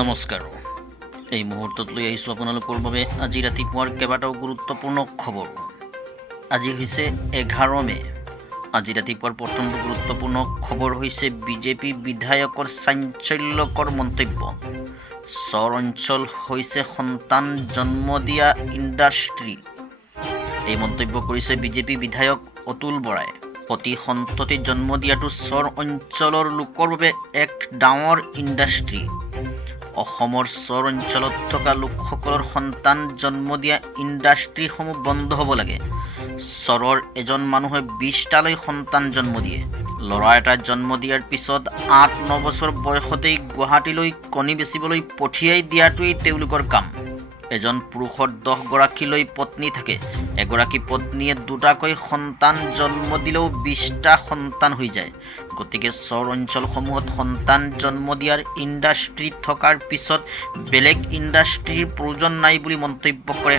নমস্কাৰ। এই মুহূৰ্তত লৈ আহিছোঁ আপোনালোকৰ বাবে আজি ৰাতিপুৱাৰ কেইবাটাও গুৰুত্বপূৰ্ণ খবৰ। আজি হৈছে 11 মে। আজি ৰাতিপুৱাৰ প্ৰথমটো গুৰুত্বপূৰ্ণ খবৰ হৈছে বিজেপি বিধায়কৰ চাঞ্চল্যকৰ মন্তব্য। চৰ অঞ্চল হৈছে সন্তান জন্ম দিয়া ইণ্ডাষ্ট্ৰী। এই মন্তব্য কৰিছে বিজেপি বিধায়ক অতুল বৰাই। অতি সন্ততি জন্ম দিয়াটো চৰ অঞ্চলৰ লোকৰ বাবে এক ডাঙৰ ইণ্ডাষ্ট্ৰী। অসমৰ চৰ অঞ্চলত থকা লোকসকলৰ সন্তান জন্ম দিয়া ইণ্ডাষ্ট্ৰীসমূহ বন্ধ হ'ব লাগে। চৰৰ এজন মানুহে 20টালৈ সন্তান জন্ম দিয়ে। ল'ৰা এটা জন্ম দিয়াৰ পিছত 8-9 বছৰ বয়সতেই গুৱাহাটীলৈ কণী বেচিবলৈ পঠিয়াই দিয়াটোৱেই তেওঁলোকৰ কাম। এজন পুৰুষৰ 10গৰাকীলৈ পত্নী থাকে। এগৰাকী পত্নীয়ে 2টাকৈ সন্তান জন্ম দিলেও 20টা সন্তান হৈ যায়। গতিকে চৰ অঞ্চলসমূহত সন্তান জন্ম দিয়াৰ ইণ্ডাষ্ট্ৰী থকাৰ পিছত বেলেগ ইণ্ডাষ্ট্ৰীৰ প্ৰয়োজন নাই বুলি মন্তব্য কৰে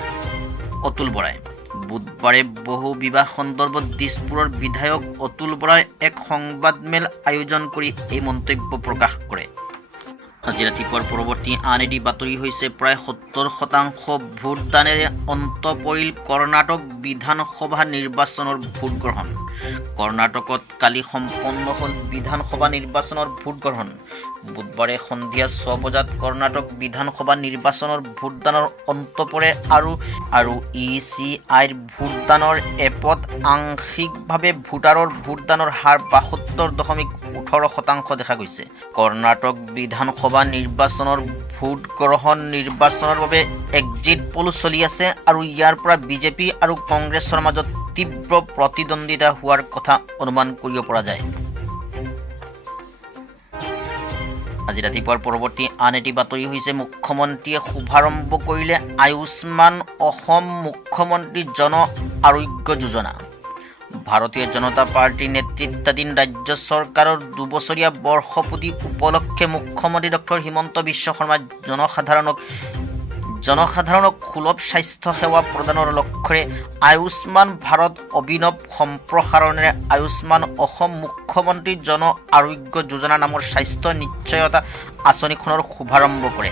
অতুল বৰাই। বুধবাৰে বহু বিবাহ সন্দৰ্ভত দিছপুৰৰ বিধায়ক অতুল বৰাই এক সংবাদমেল আয়োজন কৰি এই মন্তব্য প্ৰকাশ কৰে। আজি ৰাতিপুৱাৰ পৰৱৰ্তী আন এটি বাতৰি হৈছে প্ৰায় 70% ভোটদানেৰে অন্ত পৰিল কৰ্ণাটক বিধানসভা নিৰ্বাচনৰ ভোটগ্ৰহণ। কৰ্ণাটকত কালি সম্পন্ন হ'ল বিধানসভা নিৰ্বাচনৰ ভোটগ্ৰহণ। বুধবাৰে সন্ধিয়া 6 বজাত কৰ্ণাটক বিধানসভা নিৰ্বাচনৰ ভোটদানৰ অন্ত পৰে আৰু ECIৰ ভোটদানৰ এপত আংশিকভাৱে ভোটাৰৰ ভোটদানৰ হাৰ 72.18% দেখা গৈছে। কৰ্ণাটক বিধানসভা নিৰ্বাচনৰ ভোটগ্ৰহণ নিৰ্বাচনৰ বাবে এক্সিট পোল চলি আছে আৰু ইয়াৰ পৰা বিজেপি আৰু কংগ্ৰেছৰ মাজত তীব্ৰ প্ৰতিদ্বন্দ্বিতা হোৱাৰ কথা অনুমান কৰিব পৰা যায়। আজি ৰাতিপুৱাৰ পৰৱৰ্তী আন এটি বাতৰি হৈছে মুখ্যমন্ত্ৰীয়ে শুভাৰম্ভ কৰিলে আয়ুষ্মান অসম মুখ্যমন্ত্ৰী জন আৰোগ্য যোজনা। ভাৰতীয় জনতা পাৰ্টীৰ নেতৃত্বাধীন ৰাজ্য চৰকাৰৰ 2বছৰীয়া বৰ্ষপূৰ্তি উপলক্ষে মুখ্যমন্ত্ৰী ডক্টৰ হিমন্ত বিশ্ব শৰ্মাই জনসাধাৰণক সুলভ স্বাস্থ্য সেৱা প্ৰদানৰ লক্ষ্যৰে আয়ুষ্মান ভাৰত অভিনৱ সম্প্ৰসাৰণেৰে আয়ুষ্মান অসম মুখ্যমন্ত্ৰী জন আৰোগ্য যোজনা নামৰ স্বাস্থ্য নিশ্চয়তা আঁচনিখনৰ শুভাৰম্ভ কৰে।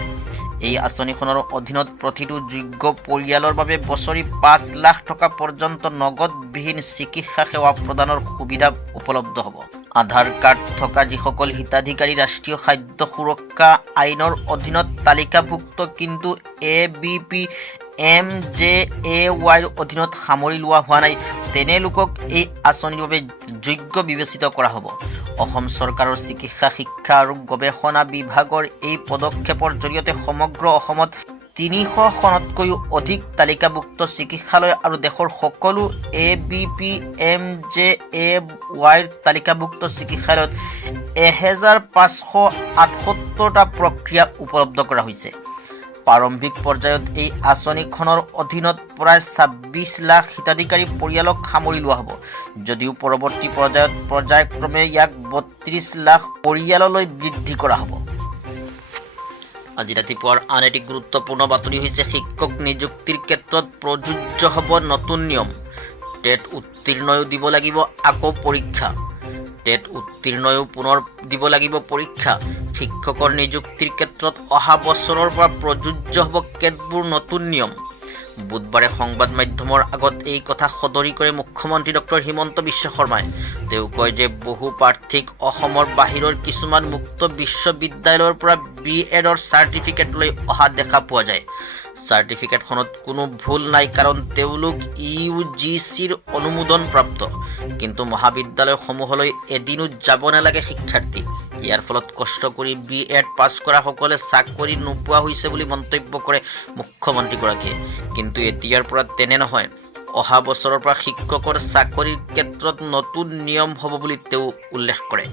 এই আঁচনিখনৰ অধীনত প্ৰতিটো যোগ্য পৰিয়ালৰ বাবে বছৰি 5 লাখ টকা পৰ্যন্ত নগদবিহীন চিকিৎসা সেৱা প্ৰদানৰ সুবিধা উপলব্ধ হ'ব। আধাৰ কাৰ্ড থকা যিসকল হিতাধিকাৰী ৰাষ্ট্ৰীয় খাদ্য সুৰক্ষা আইনৰ অধীনত তালিকাভুক্ত কিন্তু ABPMJAYৰ অধীনত সামৰি লোৱা হোৱা নাই, তেনে লোকক এই আঁচনিৰ বাবে যোগ্য বিবেচিত কৰা হ'ব। অসম চৰকাৰৰ চিকিৎসা শিক্ষা আৰু গৱেষণা বিভাগৰ এই পদক্ষেপৰ জৰিয়তে সমগ্ৰ অসমত 300খনতকৈও অধিক তালিকাভুক্ত চিকিৎসালয় আৰু দেশৰ সকলো ABPMJAYৰ তালিকাভুক্ত চিকিৎসালয়ত 1578টা প্ৰক্ৰিয়া উপলব্ধ কৰা হৈছে। প্ৰাৰম্ভিক পৰ্যায়ত এই আঁচনিখনৰ অধীনত প্ৰায় 26 লাখ হিতাধিকাৰী পৰিয়ালক সামৰি লোৱা হ'ব, যদিও পৰৱৰ্তী পৰ্যায়ত পৰ্যায়ক্ৰমে ইয়াক 32 লাখ পৰিয়াললৈ বৃদ্ধি কৰা হ'ব। আজি ৰাতিপুৱাৰ আন এটি গুৰুত্বপূৰ্ণ বাতৰি হৈছে শিক্ষক নিযুক্তিৰ ক্ষেত্ৰত প্ৰযোজ্য হ'ব নতুন নিয়ম। টেট উত্তীৰ্ণয়ো দিব লাগিব আকৌ পৰীক্ষা। টেট উত্তীৰ্ণয়ো পুনৰ দিব লাগিব পৰীক্ষা। শিক্ষকৰ নিযুক্তিৰ ক্ষেত্ৰত অহা বছৰৰ পৰা প্ৰযোজ্য হ'ব কেতবোৰ নতুন নিয়ম। বুধবাৰে সংবাদ মাধ্যমৰ আগত এই কথা সদৰি কৰে মুখ্যমন্ত্ৰী ডক্টৰ হিমন্ত বিশ্ব শৰ্মাই। তেওঁ কয় যে বহু প্ৰাৰ্থীক অসমৰ বাহিৰৰ কিছুমান মুক্ত বিশ্ববিদ্যালয়ৰ পৰা BEdৰ চাৰ্টিফিকেট লৈ অহা দেখা পোৱা যায়। চাৰ্টিফিকেটখনত কোনো ভুল নাই কাৰণ তেওঁলোক UGCৰ অনুমোদন প্ৰাপ্ত, কিন্তু মহাবিদ্যালয়সমূহলৈ এদিনো যাব নালাগে শিক্ষাৰ্থী। ইয়াৰ ফলত কষ্ট কৰি BEd পাছ কৰা সকলে চাকৰি নোপোৱা হৈছে বুলি মন্তব্য কৰে মুখ্যমন্ত্ৰীগৰাকীয়ে। কিন্তু এতিয়াৰ পৰা তেনে নহয়। অহা বছৰৰ পৰা শিক্ষকৰ চাকৰিৰ ক্ষেত্ৰত নতুন নিয়ম হ'ব বুলি তেওঁ উল্লেখ কৰে।